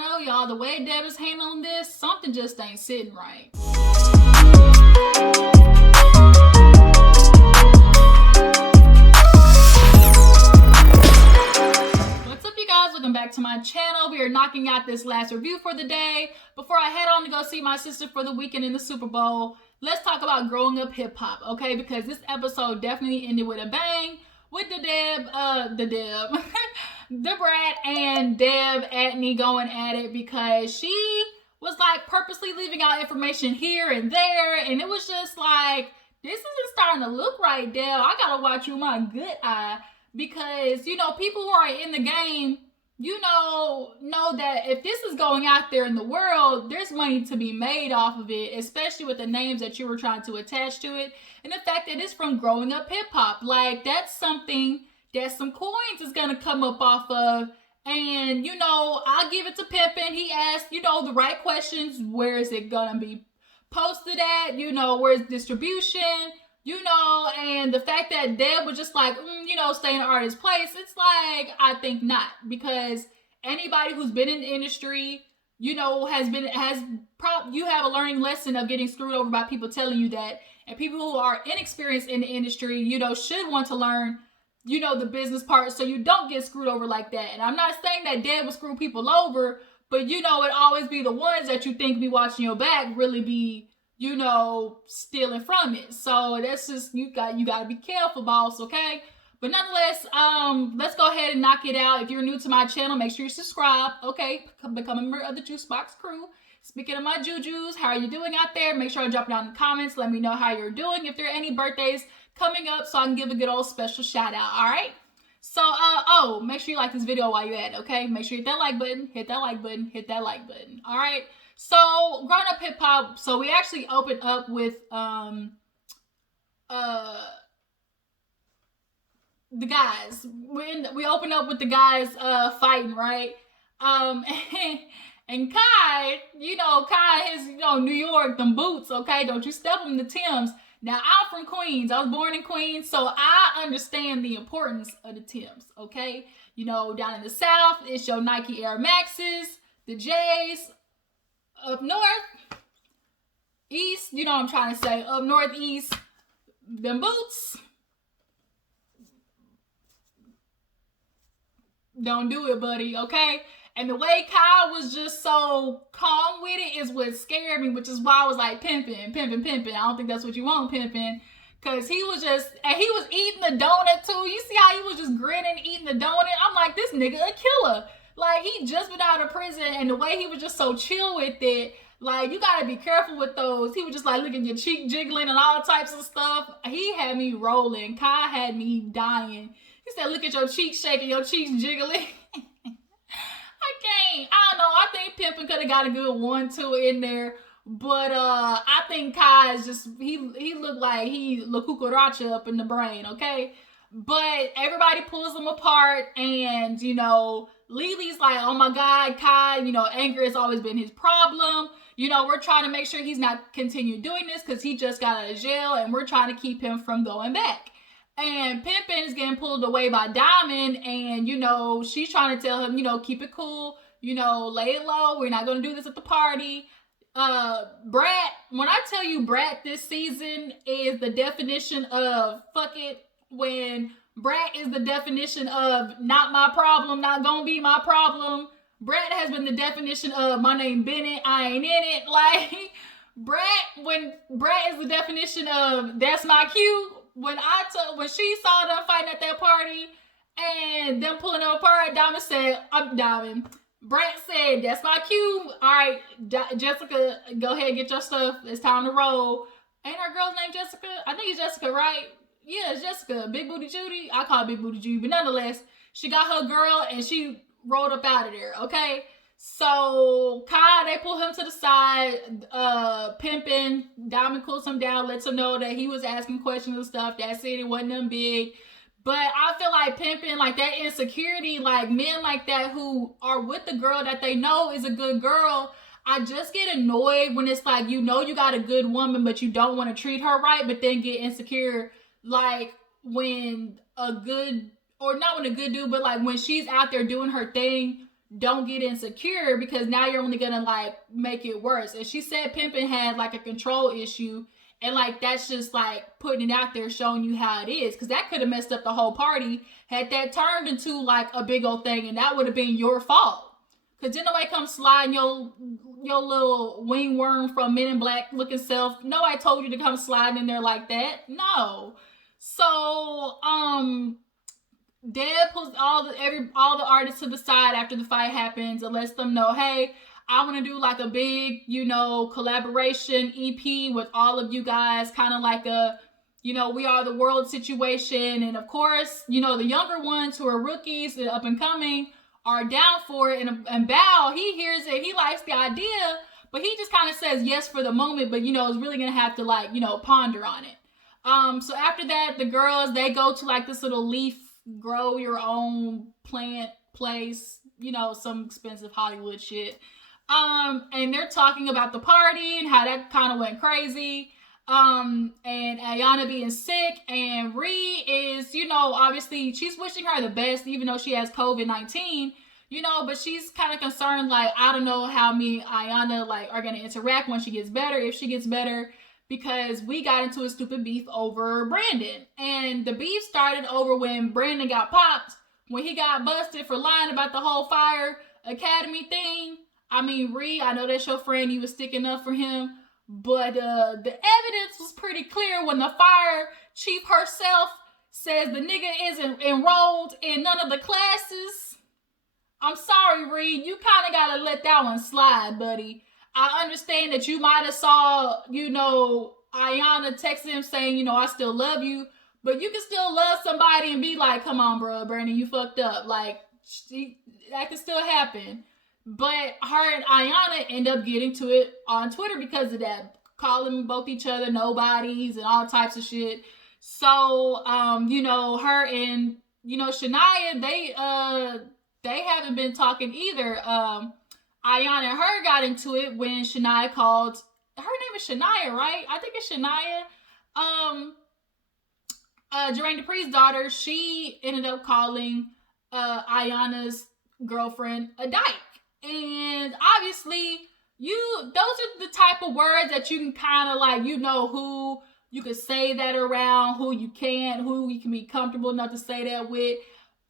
don't know, y'all. The way Deb is handling this, something just ain't sitting right. What's up, you guys? Welcome back to my channel. We are knocking out this last review for the day. Before I head on to go see my sister for the weekend in the Super Bowl, let's talk about growing up hip hop, okay? Because this episode definitely ended with a bang with the Brat and Deb Atney going at it, because she was like purposely leaving out information here and there, and it was just like, this isn't starting to look right, Deb. I gotta watch you with my good eye, because you know, people who are in the game, you know that if this is going out there in the world, there's money to be made off of it, especially with the names that you were trying to attach to it, and the fact that it's from growing up hip hop. Like, that's something that some coins is gonna come up off of. And you know, I'll give it to Pimpin. He asked, you know, the right questions. Where is it gonna be posted at? You know, where's distribution? You know, and the fact that Deb was just like, you know, stay in the artist's place, it's like, I think not, because anybody who's been in the industry, you know, you have a learning lesson of getting screwed over by people telling you that, and people who are inexperienced in the industry, you know, should want to learn, you know, the business part, so you don't get screwed over like that. And I'm not saying that Deb will screw people over, but you know, it always be the ones that you think be watching your back really be, you know, stealing from it. So that's just, you got to be careful, boss, okay? But nonetheless, let's go ahead and knock it out. If you're new to my channel, make sure you subscribe, okay? Become a member of the Juice Box crew. Speaking of my Jujus, how are you doing out there? Make sure to drop down in the comments. Let me know how you're doing. If there are any birthdays coming up, so I can give a good old special shout out, all right? So, make sure you like this video while you're at it, okay? Make sure you hit that like button, hit that like button, hit that like button, all right? So, growing up hip hop, so we actually opened up with the guys. We opened up with the guys fighting, right? And Kai, you know, his, you know, New York, them boots, okay? Don't you step on the Timbs. Now, I'm from Queens. I was born in Queens, so I understand the importance of the Timbs, okay? You know, down in the South, it's your Nike Air Maxes, the J's. Up north, east, you know what I'm trying to say, up northeast, them boots, don't do it, buddy, okay? And the way Kyle was just so calm with it is what scared me, which is why I was like, pimpin'. I don't think that's what you want, pimpin'. Because he was just, and he was eating the donut too. You see how he was just grinning, eating the donut? I'm like, this nigga a killer. Like, he just been out of prison, and the way he was just so chill with it, like, you gotta be careful with those. He was just like, look at your cheek jiggling and all types of stuff. He had me rolling. Kai had me dying. He said, look at your cheeks shaking, your cheeks jiggling. I don't know. I think Pimpin' could have got a good 1-2 in there. But I think Kai is just, he looked like he La Cucaracha up in the brain, okay? But everybody pulls them apart, and, you know, Lily's like, oh my God, Kai, you know, anger has always been his problem. You know, we're trying to make sure he's not continue doing this because he just got out of jail, and we're trying to keep him from going back. And Pimpin' is getting pulled away by Diamond, and, you know, she's trying to tell him, you know, keep it cool, you know, lay it low. We're not going to do this at the party. Brat, when I tell you Brat this season is the definition of fuck it, when Brat is the definition of not my problem, not gonna be my problem. Brat has been the definition of my name Bennett, I ain't in it. Like, when Brat is the definition of that's my cue. When she saw them fighting at that party and them pulling them apart, Diamond said, Brat said, that's my cue. All right, Jessica, go ahead and get your stuff. It's time to roll. Ain't our girl's name Jessica? I think it's Jessica, right? Yeah, it's Jessica. Big Booty Judy. I call it Big Booty Judy. But nonetheless, she got her girl and she rolled up out of there, okay? So, Kai, they pull him to the side. Pimpin', Diamond cools him down, lets him know that he was asking questions and stuff. That's it. It wasn't them big. But I feel like Pimpin', like that insecurity, like men like that who are with the girl that they know is a good girl, I just get annoyed when it's like, you know, you got a good woman, but you don't want to treat her right, but then get insecure. Like when a good, or not when a good dude, but like when she's out there doing her thing, don't get insecure, because now you're only gonna like make it worse. And she said pimpin had like a control issue, and like that's just like putting it out there, showing you how it is, because that could have messed up the whole party had that turned into like a big old thing, and that would have been your fault. Cause then nobody come sliding your little wingworm from Men in Black looking self. Nobody told you to come sliding in there like that. No. So Deb pulls all the artists to the side after the fight happens and lets them know, hey, I want to do like a big, collaboration EP with all of you guys, kind of like a, we are the world situation. And of course, the younger ones who are rookies and up and coming are down for it. And Bao, he hears it, he likes the idea, but he just kind of says yes for the moment, but is really gonna have to like, ponder on it. So after that, the girls, they go to like this little leaf grow your own plant place, some expensive Hollywood shit. And they're talking about the party and how that kind of went crazy. And Ayana being sick, and Ree is, obviously she's wishing her the best, even though she has COVID-19, but she's kind of concerned, like, I don't know how me and Ayana, like, are going to interact when she gets better, if she gets better, because we got into a stupid beef over Brandon. And the beef started over when Brandon got popped, when he got busted for lying about the whole Fire Academy thing. I mean, Ree, I know that's your friend, you was sticking up for him, but the evidence was pretty clear when the fire chief herself says the nigga isn't enrolled in none of the classes. I'm sorry, Reed. You kind of got to let that one slide, buddy. I understand that you might have saw, Ayana text him saying, I still love you. But you can still love somebody and be like, come on, bro, Brandon, you fucked up. Like, that could still happen. But her and Ayana end up getting to it on Twitter because of that, calling both each other nobodies and all types of shit. So, her and, Shania, they haven't been talking either. Ayana and her got into it when Shania called, her name is Shania, right? I think it's Shania. Jermaine Dupri's daughter, she ended up calling Ayana's girlfriend a dyke. And obviously, those are the type of words that you can kind of like, who you could say that around, who you can't, who you can be comfortable enough to say that with.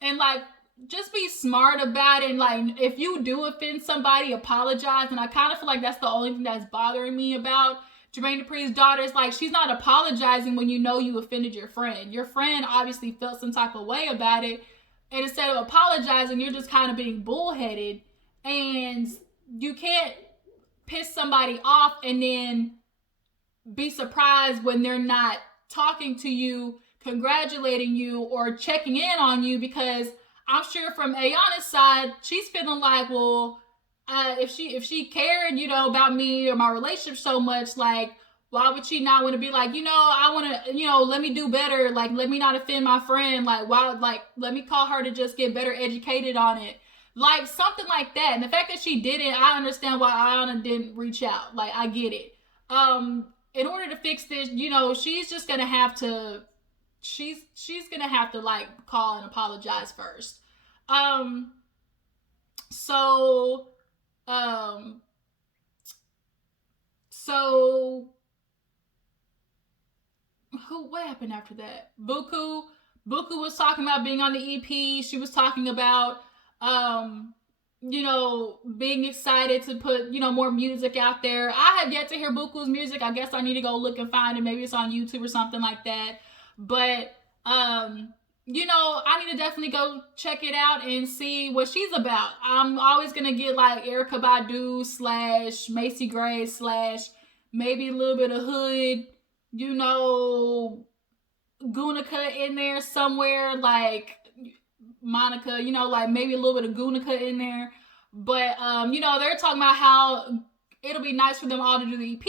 And like, just be smart about it. And like, if you do offend somebody, apologize. And I kind of feel like that's the only thing that's bothering me about Jermaine Dupri's daughter. Is like, she's not apologizing when you offended your friend. Your friend obviously felt some type of way about it. And instead of apologizing, you're just kind of being bullheaded. And you can't piss somebody off and then be surprised when they're not talking to you, congratulating you, or checking in on you, because I'm sure from Ayana's side, she's feeling like, well, if she cared, about me or my relationship so much, like, why would she not want to be like, I want to, let me do better. Like, let me not offend my friend. Like, why, like, let me call her to just get better educated on it. Like, something like that. And the fact that she didn't, I understand why Ayana didn't reach out. Like, I get it. In order to fix this, she's just going to have to, she's going to have to, like, call and apologize first. What happened after that? Buku was talking about being on the EP. She was talking about, being excited to put, more music out there. I have yet to hear Buku's music. I guess I need to go look and find it. Maybe it's on YouTube or something like that. But, I need to definitely go check it out and see what she's about. I'm always going to get like Erykah Badu / Macy Gray / maybe a little bit of Hood, Gunica in there somewhere, like Monica, like maybe a little bit of Gunica in there. But, they're talking about how it'll be nice for them all to do the EP.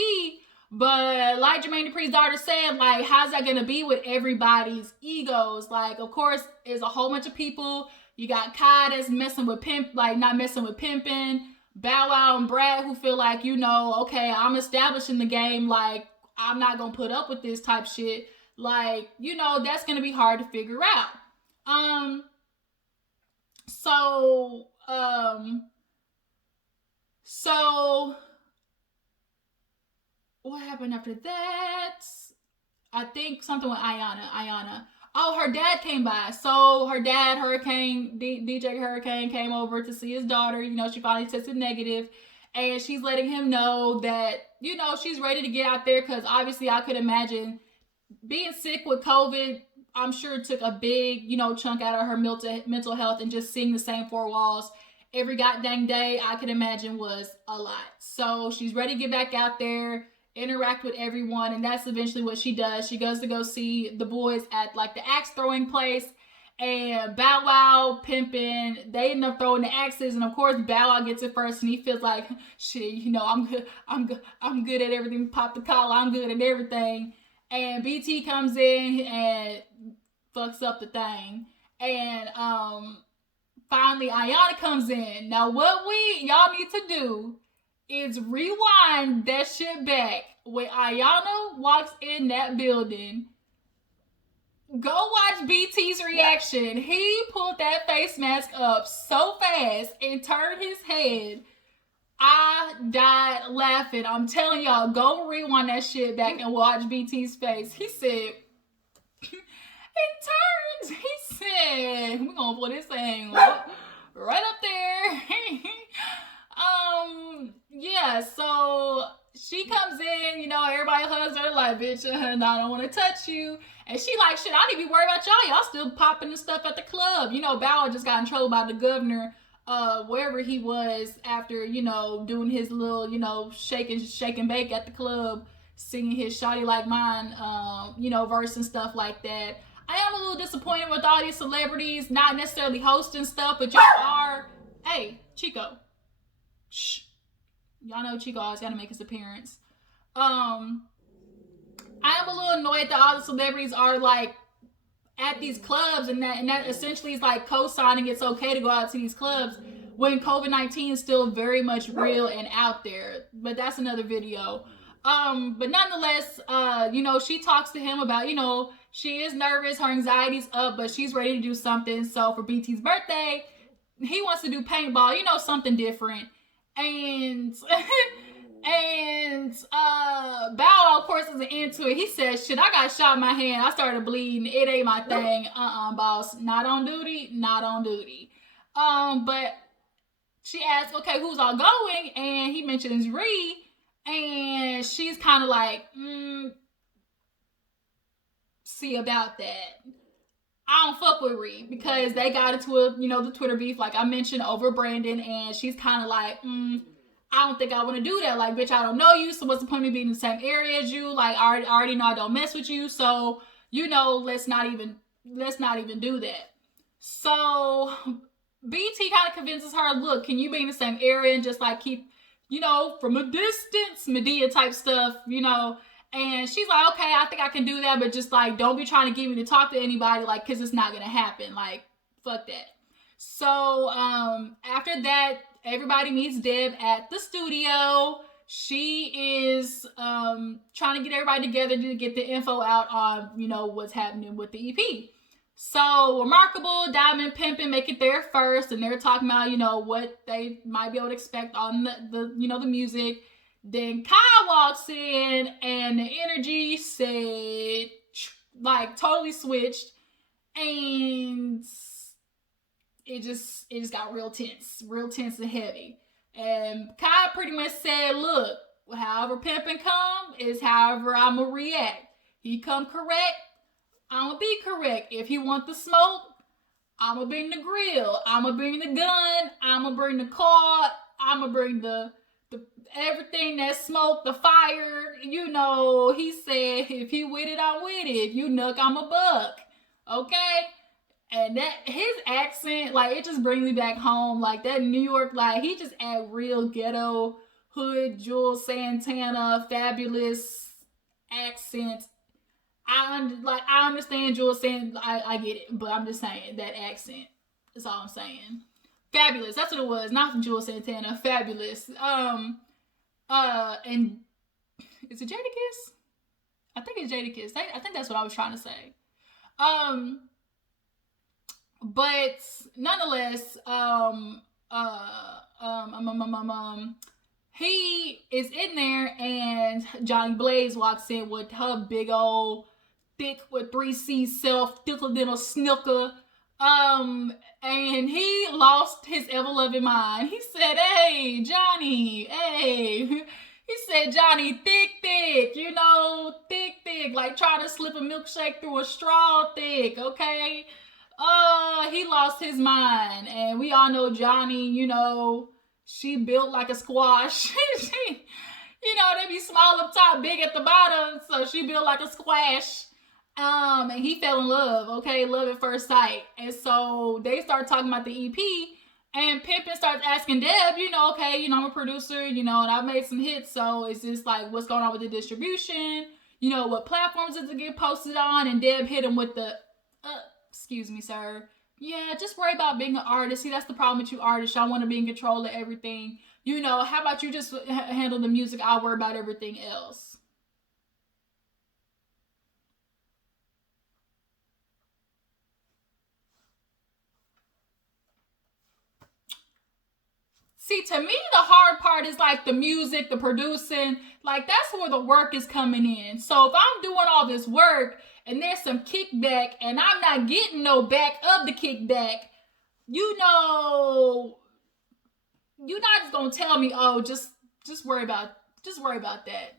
But like Jermaine Dupri's daughter said, like, how's that going to be with everybody's egos? Like, of course, there's a whole bunch of people. You got Kai that's messing with not messing with pimpin'. Bow Wow and Brat who feel like, okay, I'm establishing the game. Like, I'm not going to put up with this type shit. Like, that's going to be hard to figure out. So, So what happened after that? I think something with Ayana. Oh, her dad came by. So her dad, DJ Hurricane, came over to see his daughter. You know, she finally tested negative, and she's letting him know that, you know, she's ready to get out there, because obviously I could imagine being sick with COVID. I'm sure it took a big, you know, chunk out of her mental health, and just seeing the same four walls every goddamn day, I could imagine was a lot. So she's ready to get back out there, interact with everyone, and that's eventually what she does. She goes to go see the boys at like the axe throwing place, and Bow Wow, Pimpin, they end up throwing the axes, and of course Bow Wow gets it first, and he feels like, shit, you know, I'm good at everything. Pop the collar, I'm good at everything. And BT comes in and fucks up the thing, and finally Ayana comes in. Now what y'all need to do is rewind that shit back. When Ayana walks in that building, go watch BT's reaction. He pulled that face mask up so fast and turned his head. I died laughing. I'm telling y'all, go rewind that shit back and watch BT's face. He said, it turns. He said, we're gonna put this thing right up there. Yeah, so she comes in, you know, everybody hugs her like, bitch, I don't want to touch you. And she like, shit, I need to be worried about y'all. Y'all still popping the stuff at the club. You know, Bow just got in trouble by the governor, wherever he was, after, you know, doing his little, you know, shake and bake at the club, singing his Shawty Like Mine, you know, verse and stuff like that. I am a little disappointed with all these celebrities not necessarily hosting stuff, but y'all are. Hey, Chico. Shh. Y'all know Chico always gotta make his appearance. I am a little annoyed that all the celebrities are like at these clubs, and that essentially is like co-signing it's okay to go out to these clubs when COVID-19 is still very much real and out there. But that's another video. But nonetheless, you know, she talks to him about, you know, she is nervous, her anxiety's up, but she's ready to do something. So for BT's birthday, he wants to do paintball, you know, something different. And Bow Wow, of course, isn't into it. He says, shit, I got shot in my hand. I started bleeding. It ain't my thing. Boss. Not on duty. But she asks, okay, who's all going? And he mentions Ree. And she's kind of like, see about that. I don't fuck with Ree, because they got into a, you know, the Twitter beef, like I mentioned, over Brandon, and she's kind of like, I don't think I want to do that. Like, bitch, I don't know you, so what's the point of me being in the same area as you? Like, I already know I don't mess with you, so, you know, let's not even do that. So BT kind of convinces her, look, can you be in the same area and just like keep, you know, from a distance, Medea type stuff, you know? And she's like, okay, I think I can do that, but just like, don't be trying to get me to talk to anybody, like, cause it's not gonna happen. Like, fuck that. So after that, everybody meets Deb at the studio. She is trying to get everybody together to get the info out on, you know, what's happening with the EP. So Remarkable, Diamond, Pimpin make it there first, and they're talking about, you know, what they might be able to expect on the you know, the music. Then Kai walks in, and the energy said, like, totally switched, and it just got real tense and heavy. And Kai pretty much said, look, however Pimpin come is however I'ma react. He come correct, I'ma be correct. If he want the smoke, I'ma bring the grill, I'ma bring the gun, I'ma bring the car, I'ma bring the everything that smoke, the fire, you know. He said, if he with it, I'm with it. If you nuck, I'm a buck. Okay? And that, his accent, like, it just brings me back home. Like, that New York, like, he just add real ghetto, hood, Jules Santana, fabulous accent. I understand Jules saying, I get it, but I'm just saying, that accent is all I'm saying. Fabulous, that's what it was, not from Jules Santana, fabulous. And is it Jadakiss? I think it's Jadakiss. I think that's what I was trying to say. But nonetheless, he is in there, and Johnny Blaze walks in with her big old thick with 3C self, thicker than a snooker. And he lost his ever loving mind. He said, "Hey, Johnny, hey." He said, "Johnny, thick, you know, thick, like trying to slip a milkshake through a straw, thick, okay?" He lost his mind, and we all know Johnny, you know, she built like a squash. She, you know, they be small up top, big at the bottom, so she built like a squash. And he fell in love, okay, love at first sight. And so they start talking about the EP, and Pimpin starts asking Deb, you know, okay, you know, I'm a producer, you know, and I've made some hits, so it's just like, what's going on with the distribution? You know, what platforms does it get posted on? And Deb hit him with the, excuse me, sir. Yeah, just worry about being an artist. See, that's the problem with you artists. Y'all want to be in control of everything. You know, how about you just handle the music? I'll worry about everything else. See, to me, the hard part is like the music, the producing. Like, that's where the work is coming in. So if I'm doing all this work and there's some kickback and I'm not getting no back of the kickback, you know, you're not just gonna tell me, oh, just worry about that.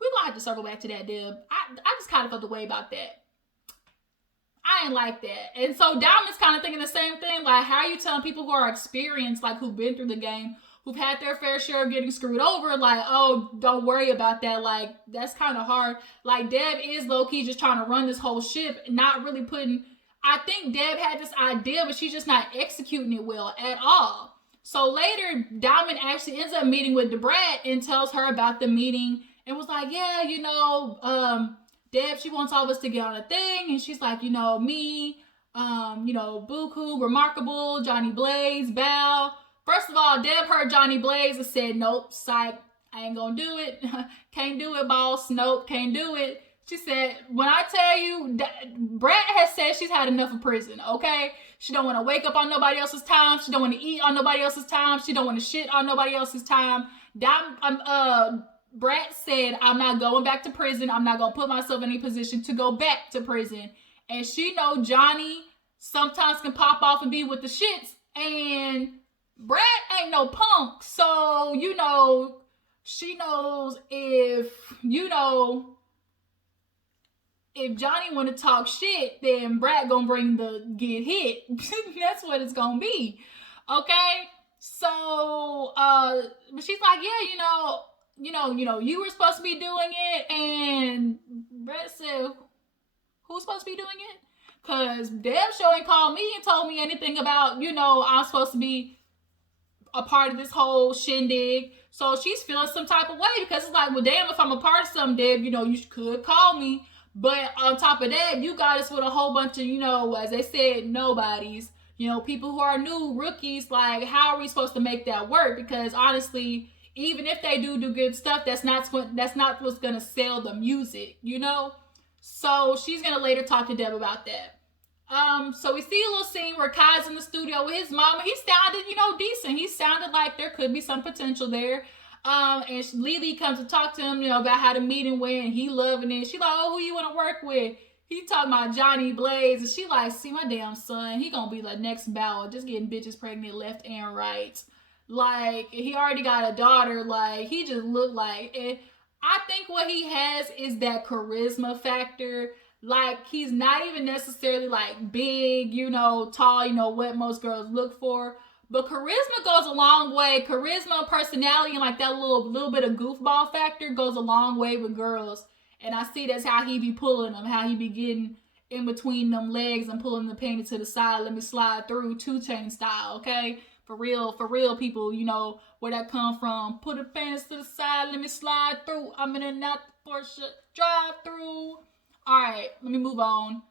We're gonna have to circle back to that, Deb. I just kind of felt the way about that. I ain't like that. And so Diamond's kind of thinking the same thing. Like, how are you telling people who are experienced, like who've been through the game, who've had their fair share of getting screwed over, like, oh, don't worry about that. Like, that's kind of hard. Like, Deb is low-key just trying to run this whole ship, not really putting... I think Deb had this idea, but she's just not executing it well at all. So later, Diamond actually ends up meeting with the Brat and tells her about the meeting and was like, yeah, you know, Deb, she wants all of us to get on a thing. And she's like, you know, me, you know, Buku, Remarkable, Johnny Blaze, Bow. First of all, Deb heard Johnny Blaze and said, nope, psych, I ain't gonna do it. Can't do it, boss. Nope, can't do it. She said, when I tell you, Brat has said she's had enough of prison, okay? She don't want to wake up on nobody else's time. She don't want to eat on nobody else's time. She don't want to shit on nobody else's time. Brat said, I'm not going back to prison. I'm not going to put myself in a position to go back to prison. And she know Johnny sometimes can pop off and be with the shits. And Brat ain't no punk. So, you know, she knows if Johnny want to talk shit, then Brat gonna bring the get hit. That's what it's gonna be. Okay? So, but she's like, yeah, you were supposed to be doing it, and Brat said, who's supposed to be doing it? Because Deb show ain't called me and told me anything about, I'm supposed to be a part of this whole shindig. So she's feeling some type of way because it's like, well, damn, if I'm a part of something, Deb, you could call me. But on top of that, you got us with a whole bunch of, as they said, nobodies. People who are new, rookies. Like, how are we supposed to make that work? Because honestly, even if they do good stuff, that's not what's gonna sell the music, So she's gonna later talk to Deb about that. So we see a little scene where Kai's in the studio with his mama. He sounded, decent. He sounded like there could be some potential there. And Lily comes to talk to him, about how the meeting went, and he loving it. She like, oh, who you want to work with? He talking about Johnny Blaze, and she like, see my damn son, he gonna be the next Bow, just getting bitches pregnant left and right. Like, he already got a daughter. Like, he just looked like it. I think what he has is that charisma factor. Like, he's not even necessarily like big, tall, what most girls look for. But charisma goes a long way. Charisma, personality, and like that little bit of goofball factor goes a long way with girls. And I see that's how he be pulling them, how he be getting in between them legs and pulling the panty to the side. Let me slide through 2 Chainz style, okay? For real people, where that come from. Put the panties to the side, let me slide through. I'm in and out the Porsche drive through. All right, let me move on.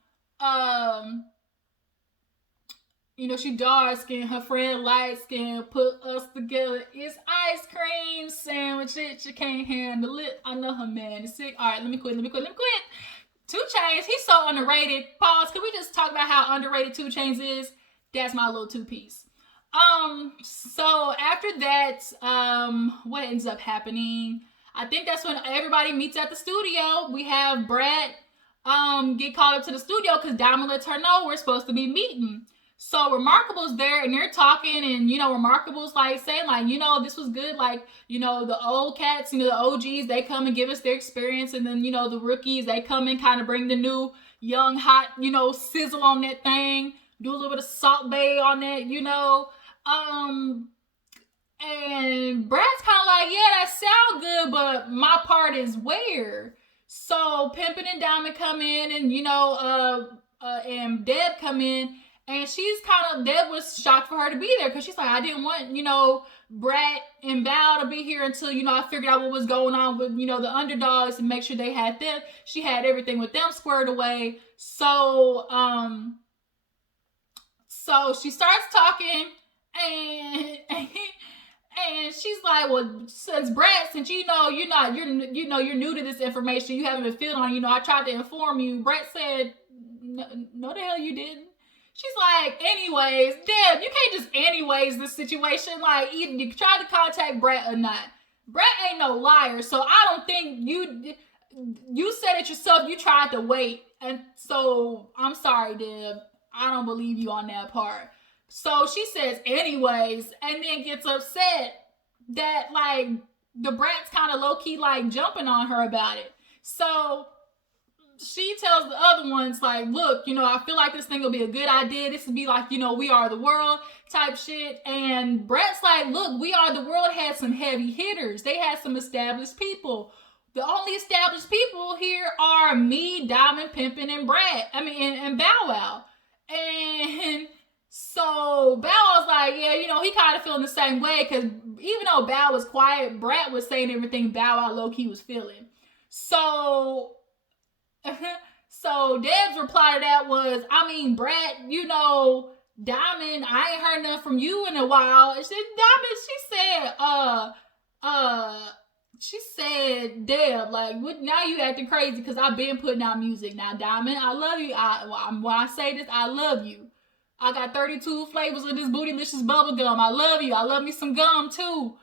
She dark skin, her friend light skin, put us together. It's ice cream sandwich, you can't handle it. I know her man is sick. All right, let me quit. 2 Chainz, he's so underrated. Pause, can we just talk about how underrated 2 Chainz is? That's my little two piece. So after that, what ends up happening? I think that's when everybody meets at the studio. We have Brat get called up to the studio because Diamond lets her know we're supposed to be meeting. So Remarkable's there and they're talking, and Remarkable's like saying like, this was good, like, the old cats, the OGs, they come and give us their experience, and then the rookies, they come and kind of bring the new young hot, sizzle on that thing, do a little bit of Salt Bay on that, and Brad's kind of like, yeah, that sound good, but my part is where. So Pimpin and Diamond come in, and and Deb come in, and Deb was shocked for her to be there because she's like, I didn't want Brat and Val to be here until I figured out what was going on with the underdogs and make sure they had them. She had everything with them squared away. So she starts talking, and she's like, well, since you're new to this information, you haven't been filled on, I tried to inform you. Brat said, no the hell you didn't. She's like, anyways, Deb, you can't just anyways this situation. Like, either you tried to contact Brat or not. Brat ain't no liar, so I don't think you said it yourself, you tried to wait. And so, I'm sorry, Deb, I don't believe you on that part. So she says anyways, and then gets upset that like the Brat's kind of low-key like jumping on her about it. So she tells the other ones like, look, I feel like this thing will be a good idea. This would be like, We Are the World type shit. And Brat's like, look, We Are the World had some heavy hitters. They had some established people. The only established people here are me, Diamond, Pimpin, and Brat. And Bow Wow. And so Bow Wow's like, yeah, he kind of feeling the same way, because even though Bow was quiet, Brat was saying everything Bow Wow low-key was feeling. So Deb's reply to that was, Brat, Diamond, I ain't heard nothing from you in a while. And she said, Deb, like, now you acting crazy because I've been putting out music. Now, Diamond, I love you. When I say this, I love you. I got 32 flavors of this Bootylicious bubble gum. I love you. I love me some gum too.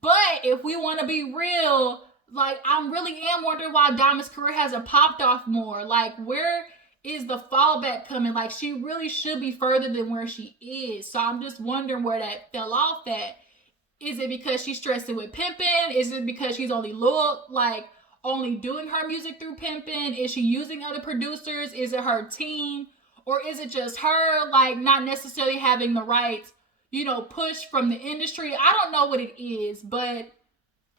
But if we want to be real, like, I really am wondering why Diamond's career hasn't popped off more. Like, where is the fallback coming? Like, she really should be further than where she is. So I'm just wondering where that fell off at. Is it because she's stressing with Pimpin? Is it because she's only doing her music through Pimpin? Is she using other producers? Is it her team? Or is it just her, like, not necessarily having the right, push from the industry? I don't know what it is, but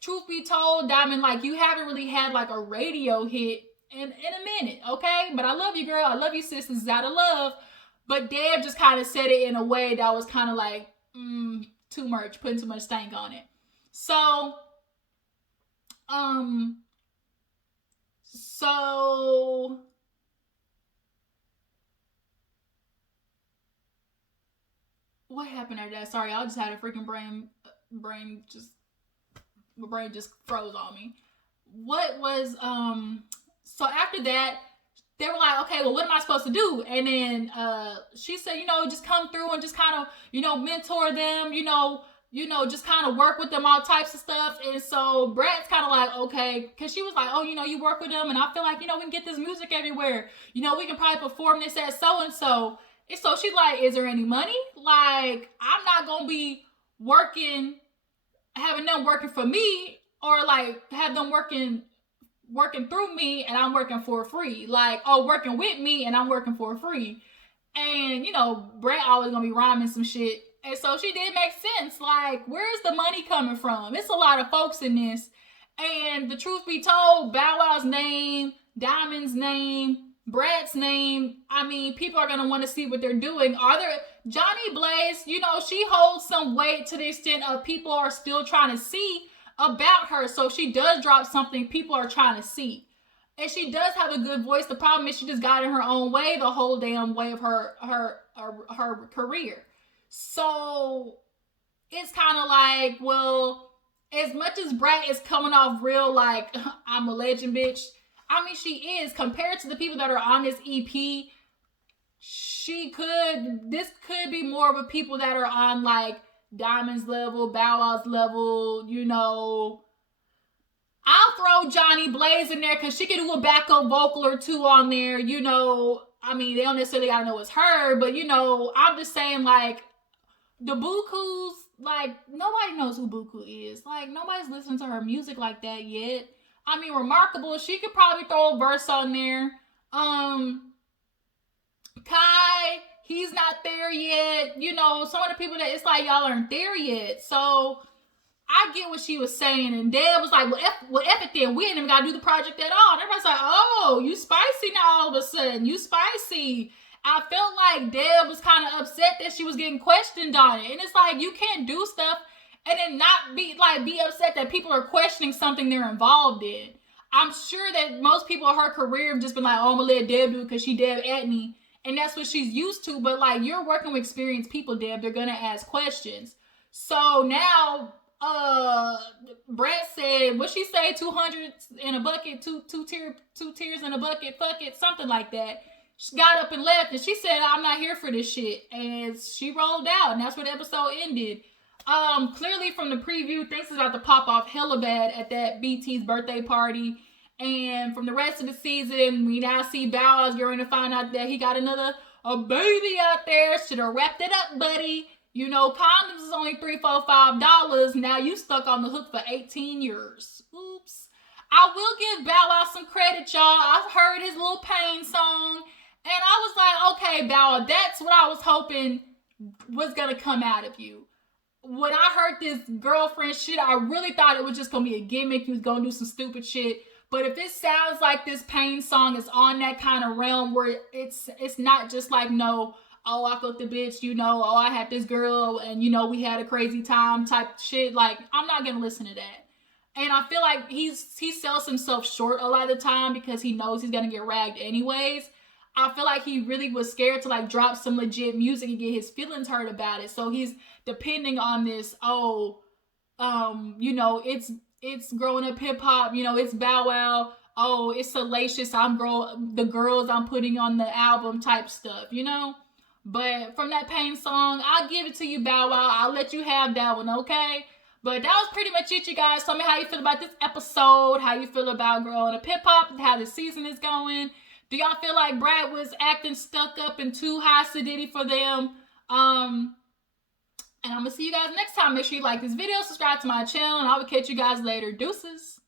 truth be told, Diamond, like, you haven't really had, like, a radio hit in a minute, okay? But I love you, girl. I love you, sis. This is out of love. But Deb just kind of said it in a way that was kind of like, too much, putting too much stank on it. So what happened after that? Sorry, I just had a freaking my brain just froze on me. What was, so after that, they were like, okay, well, what am I supposed to do? And then she said, just come through and just kind of, mentor them, just kind of work with them, all types of stuff. And so Brat's kind of like, okay, because she was like, oh, you work with them, and I feel like, we can get this music everywhere. We can probably perform this at so-and-so. And so she's like, is there any money? Like, I'm not going to be having them working for me, or like have them working through me and I'm working for free. Like, working with me and I'm working for free. And, Brat always going to be rhyming some shit. And so she did make sense. Like, where's the money coming from? It's a lot of folks in this. And the truth be told, Bow Wow's name, Diamond's name, Brat's name, people are going to want to see what they're doing. Johnny Blaze, she holds some weight to the extent of people are still trying to see about her. So if she does drop something, people are trying to see. And she does have a good voice. The problem is she just got in her own way the whole damn way of her career. So it's kind of like, well, as much as Brat is coming off real like, I'm a legend, bitch. She is. Compared to the people that are on this EP, this could be more of a people that are on like Diamond's level, Bow Wow's level, you know. I'll throw Johnny Blaze in there because she can do a backup vocal or two on there, you know. I mean, they don't necessarily gotta know it's her, but you know, I'm just saying like the Bukus, like nobody knows who Buku is. Like nobody's listening to her music like that yet. I mean, Remarkable, she could probably throw a verse on there. Kai, he's not there yet. You know, some of the people that it's like y'all aren't there yet. So I get what she was saying, and Deb was like, well, F it then. We ain't even got to do the project at all. And everybody's like, oh, you spicy now all of a sudden. You spicy. I felt like Deb was kind of upset that she was getting questioned on it. And it's like, you can't do stuff and then not be upset that people are questioning something they're involved in. I'm sure that most people in her career have just been like, oh, I'm going to let Deb do it because she Deb at me. And that's what she's used to. But like, you're working with experienced people, Deb. They're going to ask questions. So now, Brat said, what she say? 200 in a bucket, two tears in a bucket, fuck it, something like that. She got up and left, and she said, I'm not here for this shit. And she rolled out, and that's where the episode ended. Clearly from the preview, things is about to pop off hella bad at that BT's birthday party. And from the rest of the season, we now see Bow Wow's going to find out that he got a baby out there. Should have wrapped it up, buddy. You know, condoms is only $3, $4, $5. Now you stuck on the hook for 18 years. Oops. I will give Bow Wow some credit, y'all. I heard his little pain song. And I was like, okay, Bow Wow, that's what I was hoping was going to come out of you. When I heard this girlfriend shit, I really thought it was just going to be a gimmick. He was going to do some stupid shit. But if it sounds like this pain song is on that kind of realm where it's not just like, no, oh, I fucked the bitch, you know, oh, I had this girl and, you know, we had a crazy time type shit. Like, I'm not going to listen to that. And I feel like he sells himself short a lot of the time because he knows he's going to get ragged anyways. I feel like he really was scared to like drop some legit music and get his feelings hurt about it. So he's depending on this, you know, it's growing up hip hop, you know, it's Bow Wow. Oh, it's salacious. The girls I'm putting on the album type stuff, you know? But from that pain song, I'll give it to you, Bow Wow. I'll let you have that one, okay? But that was pretty much it, you guys. Tell me how you feel about this episode, how you feel about growing up hip hop, how the season is going. Do y'all feel like Brat was acting stuck up and too high acidity for them? And I'm going to see you guys next time. Make sure you like this video, subscribe to my channel, and I will catch you guys later. Deuces.